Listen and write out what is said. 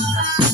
Bye.